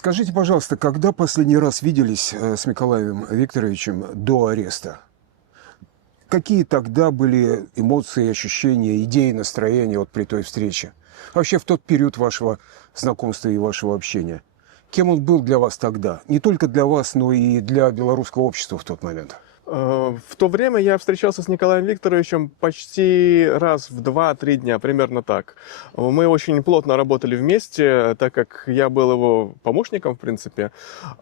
Скажите, пожалуйста, когда последний раз виделись с Николаем Викторовичем до ареста? Какие тогда были эмоции, ощущения, идеи, настроения вот при той встрече? Вообще в тот период вашего знакомства и вашего общения. Кем он был для вас тогда? Не только для вас, но и для белорусского общества в тот момент. В то время я встречался с Николаем Викторовичем почти раз в 2-3 дня, примерно так. Мы очень плотно работали вместе, так как я был его помощником, в принципе.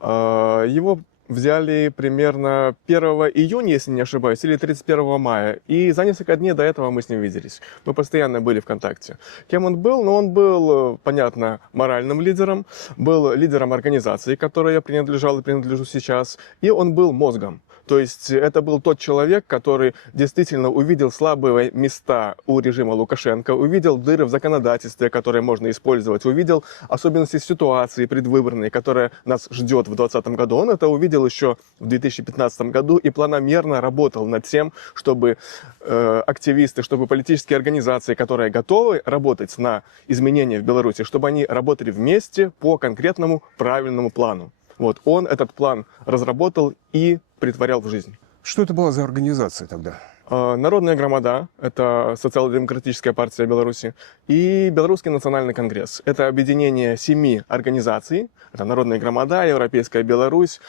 Его взяли примерно 1 июня, если не ошибаюсь, или 31 мая. И за несколько дней до этого мы с ним виделись. Мы постоянно были в контакте. Кем он был? Ну, он был, понятно, моральным лидером, был лидером организации, которой я принадлежал и принадлежу сейчас, и он был мозгом. То есть это был тот человек, который действительно увидел слабые места у режима Лукашенко, увидел дыры в законодательстве, которые можно использовать, увидел особенности ситуации предвыборной, которая нас ждет в 2020 году. Он это увидел еще в 2015 году и планомерно работал над тем, чтобы активисты, чтобы политические организации, которые готовы работать на изменения в Беларуси, чтобы они работали вместе по конкретному правильному плану. Вот, он этот план разработал и притворял в жизнь. Что это была за организация тогда? Народная громада, это социал-демократическая партия Беларуси, и Белорусский национальный конгресс. Это объединение 7 организаций. Это Народная громада, Европейская Беларусь,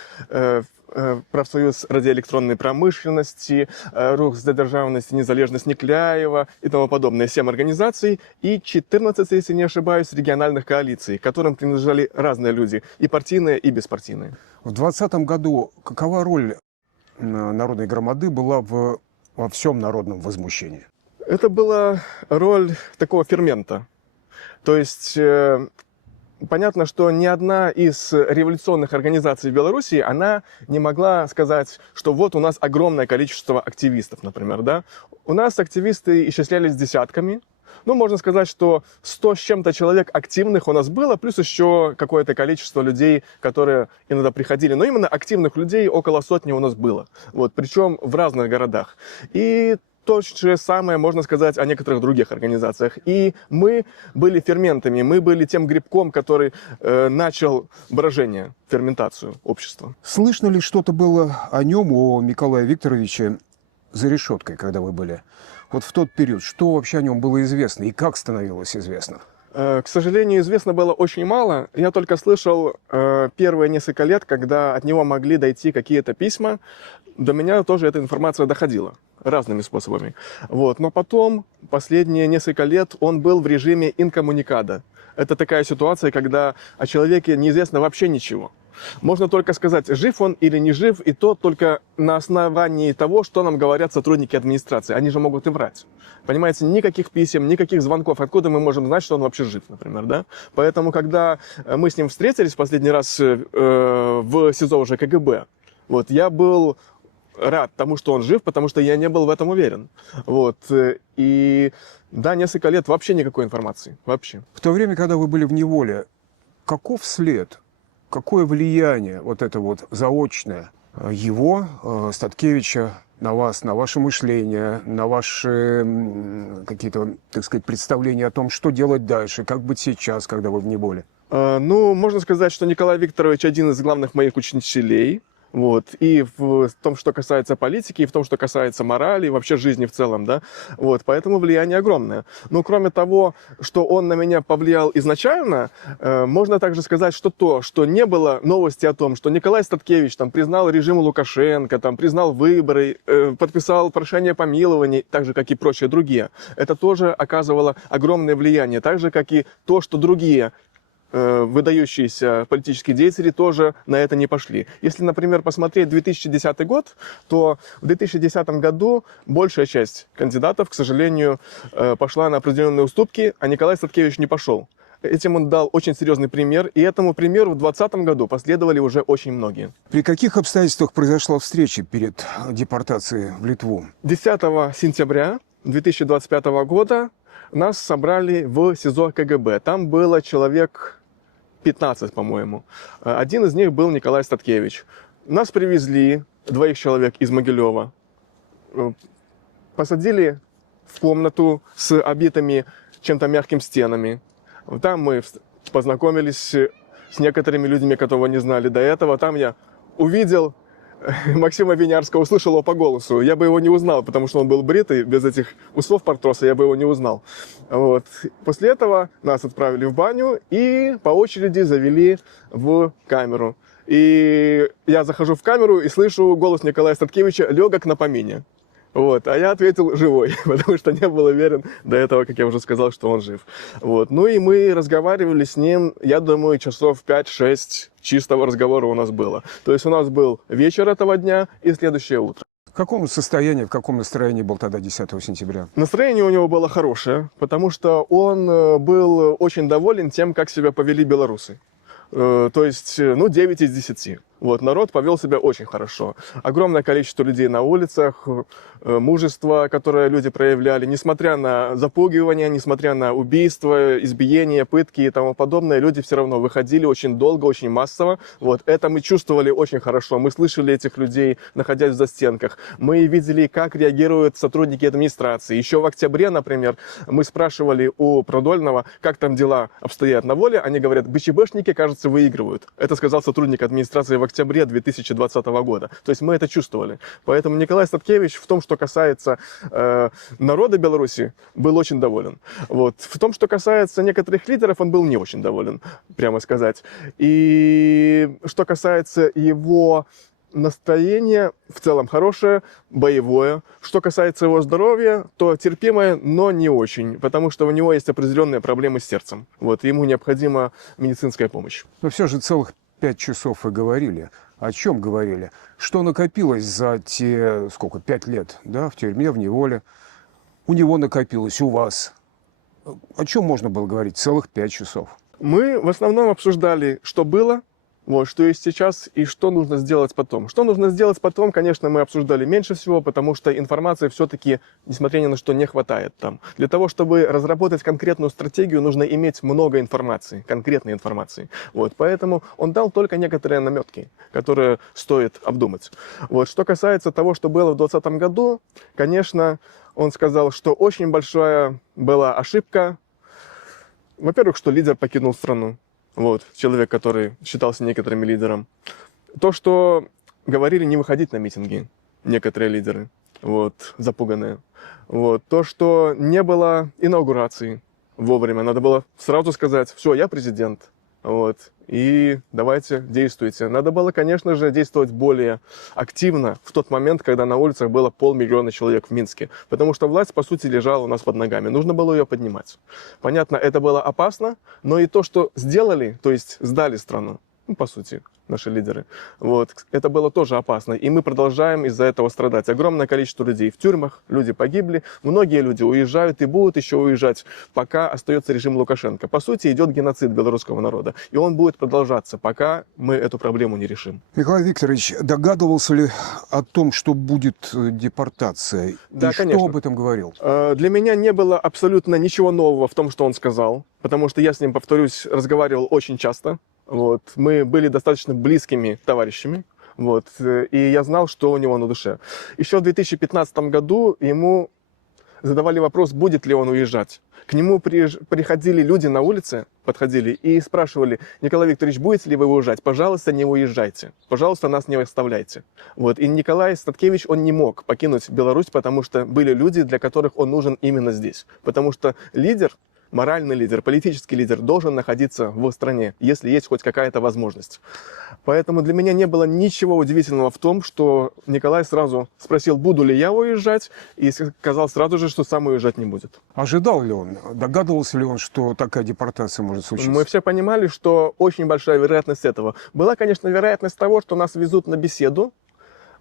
Профсоюз радиоэлектронной промышленности, Рух за державность и незалежность Никляева и тому подобное. 7 организаций и 14, если не ошибаюсь, региональных коалиций, которым принадлежали разные люди, и партийные, и беспартийные. В 2020 году какова роль Народной громады была во всем народном возмущении? Это была роль такого фермента. То есть понятно, что ни одна из революционных организаций в Беларуси, она не могла сказать, что вот у нас огромное количество активистов, например, да. У нас активисты исчислялись десятками. Ну, можно сказать, что 100 с чем-то человек активных у нас было, плюс еще какое-то количество людей, которые иногда приходили. Но именно активных людей около 100 у нас было. Вот, причем в разных городах. И то же самое можно сказать о некоторых других организациях. И мы были ферментами, мы были тем грибком, который начал брожение, ферментацию общества. Слышно ли что-то было о нем, о Николае Викторовиче, за решеткой, когда вы были? Вот в тот период, что вообще о нем было известно и как становилось известно? К сожалению, известно было очень мало. Я только слышал первые несколько лет, когда от него могли дойти какие-то письма. До меня тоже эта информация доходила разными способами. Вот. Но потом, последние несколько лет, он был в режиме инкоммуникада. Это такая ситуация, когда о человеке неизвестно вообще ничего. Можно только сказать, жив он или не жив, и то только на основании того, что нам говорят сотрудники администрации. Они же могут и врать. Понимаете, никаких писем, никаких звонков. Откуда мы можем знать, что он вообще жив, например, да? Поэтому, когда мы с ним встретились в последний раз в СИЗО уже КГБ, вот, я был рад тому, что он жив, потому что я не был в этом уверен. Вот. И да, несколько лет вообще никакой информации. Вообще. В то время, когда вы были в неволе, каков след, какое влияние вот это вот заочное его, Статкевича, на вас, на ваше мышление, на ваши какие-то, так сказать, представления о том, что делать дальше, как быть сейчас, когда вы в неволе? Ну, можно сказать, что Николай Викторович один из главных моих учителей. Вот. И в том, что касается политики, и в том, что касается морали, и вообще жизни в целом, да. Вот. Поэтому влияние огромное. Но кроме того, что он на меня повлиял изначально, можно также сказать, что то, что не было новости о том, что Николай Статкевич там признал режим Лукашенко, там признал выборы, подписал прошение о помиловании, так же, как и прочие другие, это тоже оказывало огромное влияние. Так же, как и то, что другие выдающиеся политические деятели тоже на это не пошли. Если, например, посмотреть 2010 год, то в 2010 году большая часть кандидатов, к сожалению, пошла на определенные уступки, а Николай Статкевич не пошел. Этим он дал очень серьезный пример, и этому примеру в 2020 году последовали уже очень многие. При каких обстоятельствах произошла встреча перед депортацией в Литву? 10 сентября 2025 года нас собрали в СИЗО КГБ. Там было человек 15, по-моему. Один из них был Николай Статкевич. Нас привезли, 2 человек из Могилева, посадили в комнату с обитыми чем-то мягким стенами. Там мы познакомились с некоторыми людьми, которого не знали до этого. Там я увидел Максима Винярского, услышал его по голосу. Я бы его не узнал, потому что он был бритый, без этих усов портроса я бы его не узнал. Вот. После этого нас отправили в баню и по очереди завели в камеру. И я захожу в камеру и слышу голос Николая Статкевича «Легок на помине». Вот. А я ответил «живой», потому что не был уверен до этого, как я уже сказал, что он жив. Вот. Ну и мы разговаривали с ним, я думаю, часов 5-6 чистого разговора у нас было. То есть у нас был вечер этого дня и следующее утро. В каком состоянии, в каком настроении был тогда 10 сентября? Настроение у него было хорошее, потому что он был очень доволен тем, как себя повели белорусы. То есть, 9 из 10. Вот, народ повел себя очень хорошо. Огромное количество людей на улицах, мужество, которое люди проявляли, несмотря на запугивание, несмотря на убийства, избиения, пытки и тому подобное, люди все равно выходили очень долго, очень массово. Вот, это мы чувствовали очень хорошо. Мы слышали этих людей, находясь в застенках. Мы видели, как реагируют сотрудники администрации. Еще в октябре, например, мы спрашивали у Продольного, как там дела обстоят на воле. Они говорят, БЧБшники, кажется, выигрывают. Это сказал сотрудник администрации в октябре 2020 года. То есть мы это чувствовали. Поэтому Николай Статкевич в том, что касается народа Беларуси, был очень доволен. Вот. В том, что касается некоторых лидеров, он был не очень доволен, прямо сказать. И что касается его настроение в целом хорошее, боевое. Что касается его здоровья, то терпимое, но не очень, потому что у него есть определенные проблемы с сердцем. Вот, ему необходима медицинская помощь. Но все же целых 5 часов вы говорили. О чем говорили? Что накопилось за те, 5 лет, да, в тюрьме, в неволе? У него накопилось, у вас. О чем можно было говорить целых 5 часов? Мы в основном обсуждали, что было, вот, что есть сейчас и что нужно сделать потом. Что нужно сделать потом, конечно, мы обсуждали меньше всего, потому что информации все-таки, несмотря ни на что, не хватает там. Для того, чтобы разработать конкретную стратегию, нужно иметь много информации, конкретной информации. Вот, поэтому он дал только некоторые наметки, которые стоит обдумать. Вот, что касается того, что было в 2020 году, конечно, он сказал, что очень большая была ошибка. Во-первых, что лидер покинул страну. Вот, человек, который считался некоторым лидером. То, что говорили не выходить на митинги, некоторые лидеры, вот, запуганные. Вот, то, что не было инаугурации вовремя. Надо было сразу сказать, все, я президент. Вот, и давайте, действуйте. Надо было, конечно же, действовать более активно в тот момент, когда на улицах было 500 000 человек в Минске. Потому что власть, по сути, лежала у нас под ногами. Нужно было ее поднимать. Понятно, это было опасно, но и то, что сделали, то есть сдали страну, по сути, наши лидеры, вот, это было тоже опасно. И мы продолжаем из-за этого страдать. Огромное количество людей в тюрьмах, люди погибли, многие люди уезжают и будут еще уезжать, пока остается режим Лукашенко. По сути, идет геноцид белорусского народа. И он будет продолжаться, пока мы эту проблему не решим. Николай Викторович, догадывался ли о том, что будет депортация? Да, и конечно. Что об этом говорил? Для меня не было абсолютно ничего нового в том, что он сказал, потому что я с ним, повторюсь, разговаривал очень часто. Вот. Мы были достаточно близкими товарищами, вот. И я знал, что у него на душе. Еще в 2015 году ему задавали вопрос, будет ли он уезжать. К нему приходили люди на улице, подходили и спрашивали, Николай Викторович, будете ли вы уезжать? Пожалуйста, не уезжайте. Пожалуйста, нас не оставляйте. Вот. И Николай Статкевич, он не мог покинуть Беларусь, потому что были люди, для которых он нужен именно здесь. Потому что лидер, моральный лидер, политический лидер должен находиться в стране, если есть хоть какая-то возможность. Поэтому для меня не было ничего удивительного в том, что Николай сразу спросил, буду ли я уезжать, и сказал сразу же, что сам уезжать не будет. Ожидал ли он, догадывался ли он, что такая депортация может случиться? Мы все понимали, что очень большая вероятность этого. Была, конечно, вероятность того, что нас везут на беседу,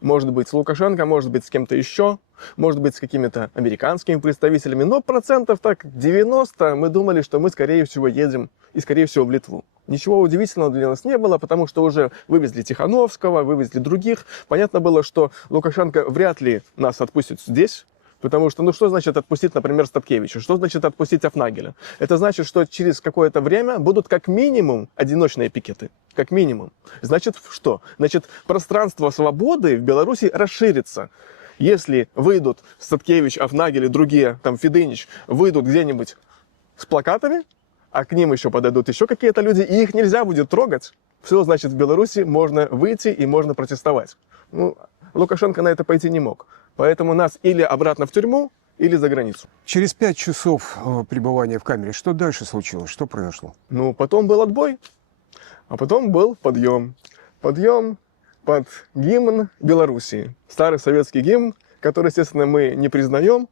может быть, с Лукашенко, может быть, с кем-то еще, может быть, с какими-то американскими представителями, но процентов так 90 мы думали, что мы, скорее всего, едем и, скорее всего, в Литву. Ничего удивительного для нас не было, потому что уже вывезли Тихановского, вывезли других. Понятно было, что Лукашенко вряд ли нас отпустит здесь, потому что, что значит отпустить, например, Статкевича? Что значит отпустить Афнагеля? Это значит, что через какое-то время будут как минимум одиночные пикеты. Как минимум. Значит, что? Значит, пространство свободы в Беларуси расширится. Если выйдут Статкевич, Афнагель и другие, там, Федынич, выйдут где-нибудь с плакатами, а к ним еще подойдут еще какие-то люди, и их нельзя будет трогать, все, значит, в Беларуси можно выйти и можно протестовать. Ну, Лукашенко на это пойти не мог. Поэтому нас или обратно в тюрьму, или за границу. Через 5 часов пребывания в камере, что дальше случилось? Что произошло? Ну, потом был отбой, а потом был подъем. Подъем под гимн Белоруссии. Старый советский гимн, который, естественно, мы не признаем.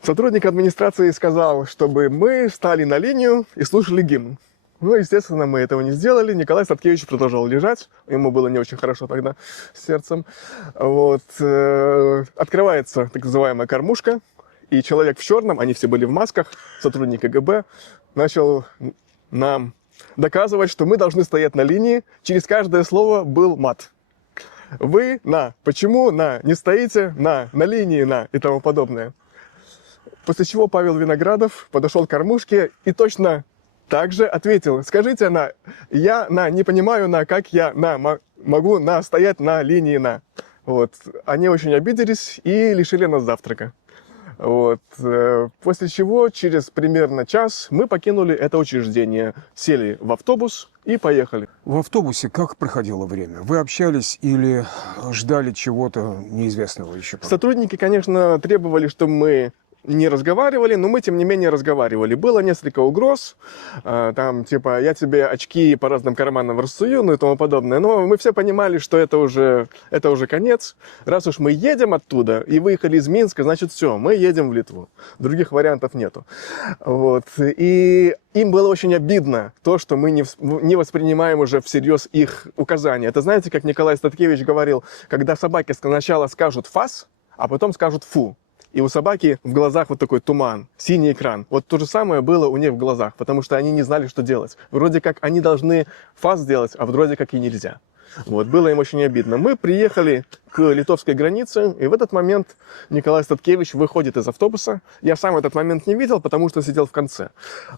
Сотрудник администрации сказал, чтобы мы стали на линию и слушали гимн. Ну, естественно, мы этого не сделали. Николай Статкевич продолжал лежать. Ему было не очень хорошо тогда с сердцем. Вот. Открывается так называемая кормушка. И человек в черном, они все были в масках, сотрудник КГБ, начал нам доказывать, что мы должны стоять на линии. Через каждое слово был мат. Вы на, почему на, не стоите на линии на и тому подобное. После чего Павел Виноградов подошел к кормушке и точно так же ответил: скажите на, я на, не понимаю на, как я на, могу на, стоять на линии на. Вот. Они очень обиделись и лишили нас завтрака. Вот. После чего через примерно час мы покинули это учреждение, сели в автобус и поехали. В автобусе как проходило время? Вы общались или ждали чего-то неизвестного еще? Сотрудники, конечно, требовали, чтобы мы не разговаривали, но мы, тем не менее, разговаривали. Было несколько угроз, там, типа, я тебе очки по разным карманам рассую, ну и тому подобное. Но мы все понимали, что это уже конец. Раз уж мы едем оттуда и выехали из Минска, значит, все, мы едем в Литву. Других вариантов нету. Вот. И им было очень обидно то, что мы не воспринимаем уже всерьез их указания. Это, знаете, как Николай Статкевич говорил, когда собаки сначала скажут «фас», а потом скажут «фу». И у собаки в глазах вот такой туман, синий экран. Вот то же самое было у них в глазах, потому что они не знали, что делать. Вроде как они должны фас сделать, а вроде как и нельзя. Вот, было им очень обидно. Мы приехали к литовской границе, и в этот момент Николай Статкевич выходит из автобуса. Я сам этот момент не видел, потому что сидел в конце.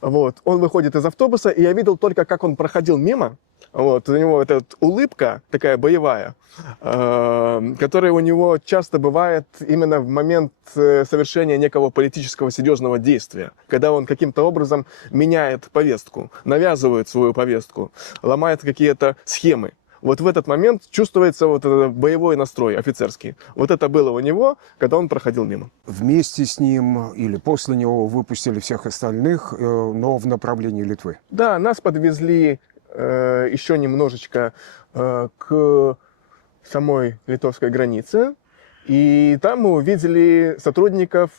Вот, он выходит из автобуса, и я видел только, как он проходил мимо. Вот, у него эта улыбка такая боевая, которая у него часто бывает именно в момент совершения некого политического серьезного действия, когда он каким-то образом меняет повестку, навязывает свою повестку, ломает какие-то схемы. Вот в этот момент чувствуется вот этот боевой настрой офицерский. Вот это было у него, когда он проходил мимо. Вместе с ним или после него выпустили всех остальных, но в направлении Литвы? Да, нас подвезли еще немножечко к самой литовской границе. И там мы увидели сотрудников,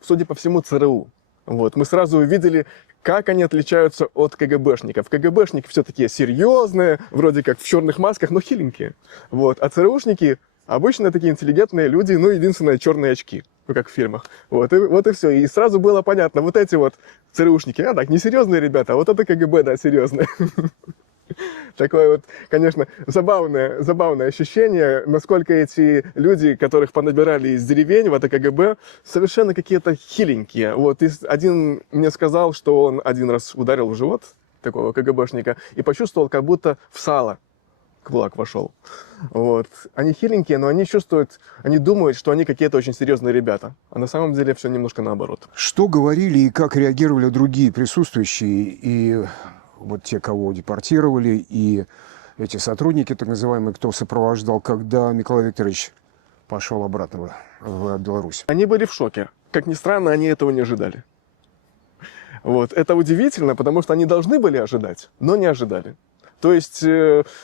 судя по всему, ЦРУ. Вот. Мы сразу увидели, как они отличаются от КГБшников. КГБшники все такие серьезные, вроде как в черных масках, но хиленькие. Вот. А ЦРУшники обычно такие интеллигентные люди, ну, единственное, черные очки, ну, как в фильмах. Вот и все. И сразу было понятно, вот эти вот ЦРУшники, а так, не серьезные ребята, а вот это КГБ, да, серьезные. Такое вот, конечно, забавное ощущение, насколько эти люди, которых понабирали из деревень в это КГБ, совершенно какие-то хиленькие. Вот, и один мне сказал, что он один раз ударил в живот такого КГБшника и почувствовал, как будто в сало кулак вошел. Вот. Они хиленькие, но они чувствуют, они думают, что они какие-то очень серьезные ребята. А на самом деле все немножко наоборот. Что говорили и как реагировали другие присутствующие, и вот те, кого депортировали, и эти сотрудники, так называемые, кто сопровождал, когда Николай Викторович пошел обратно в Беларусь? Они были в шоке. Как ни странно, они этого не ожидали. Вот. Это удивительно, потому что они должны были ожидать, но не ожидали. То есть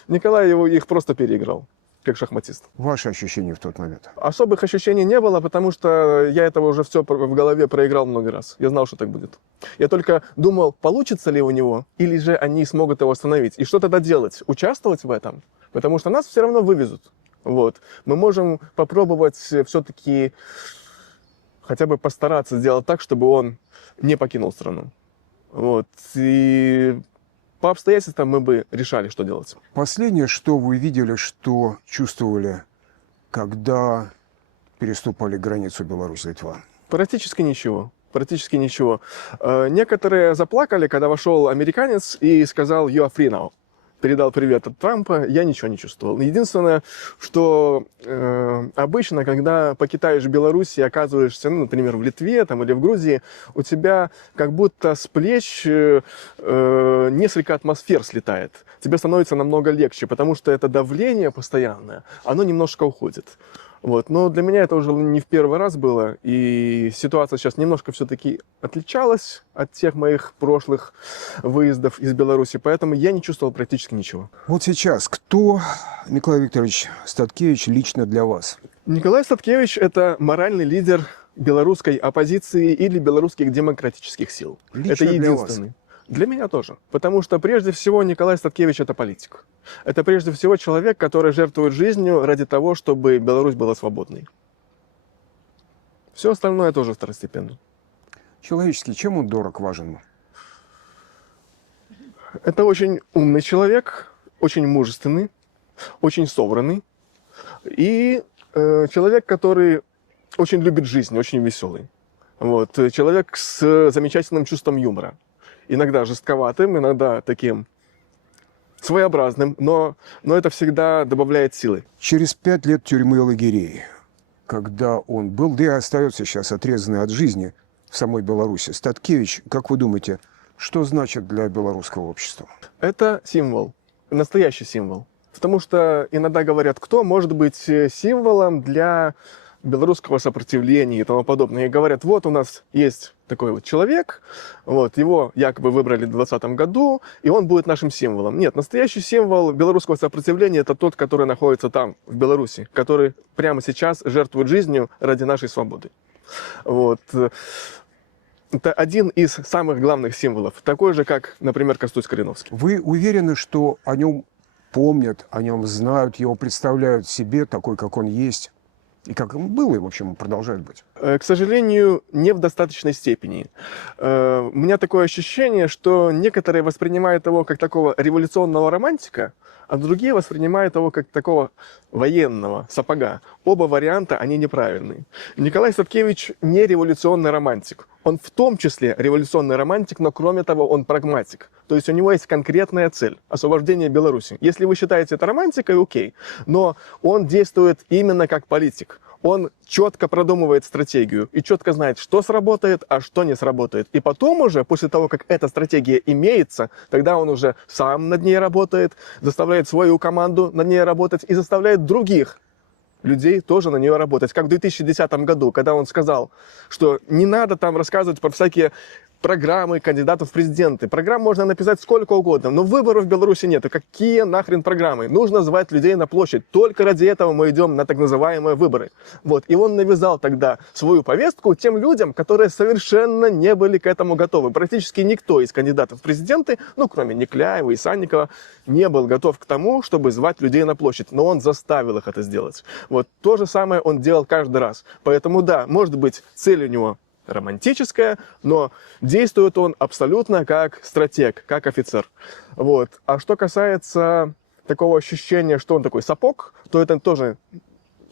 Николай их просто переиграл, как шахматист. Ваши ощущения в тот момент? Особых ощущений не было, потому что я этого уже все в голове проиграл много раз. Я знал, что так будет. Я только думал, получится ли у него, или же они смогут его остановить. И что тогда делать? Участвовать в этом? Потому что нас все равно вывезут. Вот. Мы можем попробовать все-таки хотя бы постараться сделать так, чтобы он не покинул страну. Вот. И по обстоятельствам мы бы решали, что делать. Последнее, что вы видели, что чувствовали, когда переступали границу Беларусь-Литва? Практически ничего. Практически ничего. Некоторые заплакали, когда вошел американец и сказал «You are free now». передал привет от Трампа, я ничего не чувствовал. Единственное, что обычно, когда покидаешь Беларусь и оказываешься, ну, например, в Литве там, или в Грузии, у тебя как будто с плеч несколько атмосфер слетает. Тебе становится намного легче, потому что это давление постоянное, оно немножко уходит. Вот. Но для меня это уже не в первый раз было, и ситуация сейчас немножко все-таки отличалась от тех моих прошлых выездов из Беларуси, поэтому я не чувствовал практически ничего. Вот сейчас кто, Николай Викторович Статкевич, лично для вас? Николай Статкевич – это моральный лидер белорусской оппозиции или белорусских демократических сил. Лично это для единственный. вас? Для меня тоже. Потому что прежде всего Николай Статкевич – это политик. Это прежде всего человек, который жертвует жизнью ради того, чтобы Беларусь была свободной. Все остальное тоже второстепенно. Человеческий, чем он дорог, важен? Это очень умный человек, очень мужественный, очень собранный. И человек, который очень любит жизнь, очень веселый. Вот. Человек с замечательным чувством юмора. Иногда жестковатым, иногда таким своеобразным, но это всегда добавляет силы. Через 5 лет тюрьмы и лагерей, когда он был, да и остается сейчас отрезанный от жизни в самой Беларуси, Статкевич, как вы думаете, что значит для белорусского общества? Это символ, настоящий символ. Потому что иногда говорят, кто может быть символом для белорусского сопротивления и тому подобное. И говорят, вот у нас есть такой вот человек, вот, его якобы выбрали в 2020 году, и он будет нашим символом. Нет, настоящий символ белорусского сопротивления – это тот, который находится там, в Беларуси, который прямо сейчас жертвует жизнью ради нашей свободы. Вот. Это один из самых главных символов, такой же, как, например, Костусь Калиновский. Вы уверены, что о нем помнят, о нем знают, его представляют себе такой, как он есть? И как он был, и, в общем, продолжает быть? К сожалению, не в достаточной степени. У меня такое ощущение, что некоторые воспринимают его как такого революционного романтика, а другие воспринимают его как такого военного сапога. Оба варианта, они неправильные. Николай Статкевич не революционный романтик. Он в том числе революционный романтик, но кроме того, он прагматик. То есть у него есть конкретная цель – освобождение Беларуси. Если вы считаете это романтикой, окей. Но он действует именно как политик. Он четко продумывает стратегию и четко знает, что сработает, а что не сработает. И потом уже, после того, как эта стратегия имеется, тогда он уже сам над ней работает, заставляет свою команду над ней работать и заставляет других людей тоже на нее работать. Как в 2010 году, когда он сказал, что не надо там рассказывать про всякие программы кандидатов в президенты. Программ можно написать сколько угодно, но выборов в Беларуси нет. Какие нахрен программы? Нужно звать людей на площадь. Только ради этого мы идем на так называемые выборы. Вот. И он навязал тогда свою повестку тем людям, которые совершенно не были к этому готовы. Практически никто из кандидатов в президенты, ну, кроме Никляева и Санникова, не был готов к тому, чтобы звать людей на площадь. Но он заставил их это сделать. Вот. То же самое он делал каждый раз. Поэтому, да, может быть, цель у него романтическая, но действует он абсолютно как стратег, как офицер. Вот. А что касается такого ощущения, что он такой сапог, то это тоже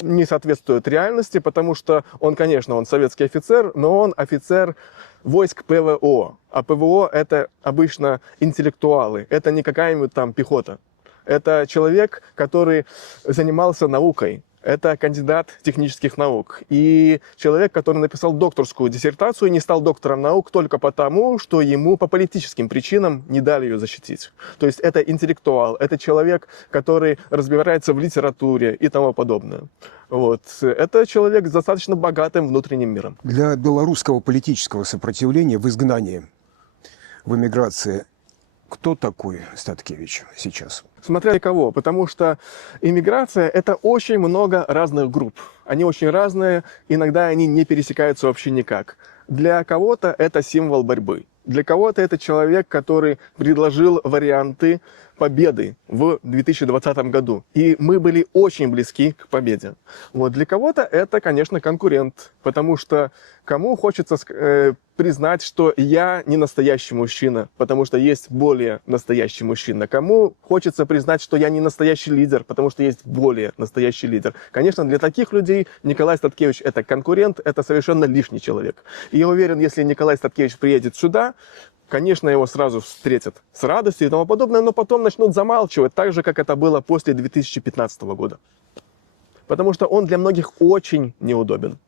не соответствует реальности, потому что он, конечно, он советский офицер, но он офицер войск ПВО. А ПВО – это обычно интеллектуалы, это не какая-нибудь там пехота. Это человек, который занимался наукой. Это кандидат технических наук. И человек, который написал докторскую диссертацию и не стал доктором наук только потому, что ему по политическим причинам не дали ее защитить. То есть это интеллектуал, это человек, который разбирается в литературе и тому подобное. Вот. Это человек с достаточно богатым внутренним миром. Для белорусского политического сопротивления в изгнании, в эмиграции, кто такой Статкевич сейчас? Смотря для кого, потому что иммиграция – это очень много разных групп. Они очень разные, иногда они не пересекаются вообще никак. Для кого-то это символ борьбы. Для кого-то это человек, который предложил варианты победы в 2020 году. И мы были очень близки к победе. Вот. Для кого-то это, конечно, конкурент, потому что кому хочется признать, что я не настоящий мужчина, потому что есть более настоящий мужчина. Кому хочется признать, что я не настоящий лидер, потому что есть более настоящий лидер. Конечно, для таких людей Николай Статкевич – это конкурент, это совершенно лишний человек. И я уверен, если Николай Статкевич приедет сюда, конечно, его сразу встретят с радостью и тому подобное, но потом начнут замалчивать, так же, как это было после 2015 года. Потому что он для многих очень неудобен.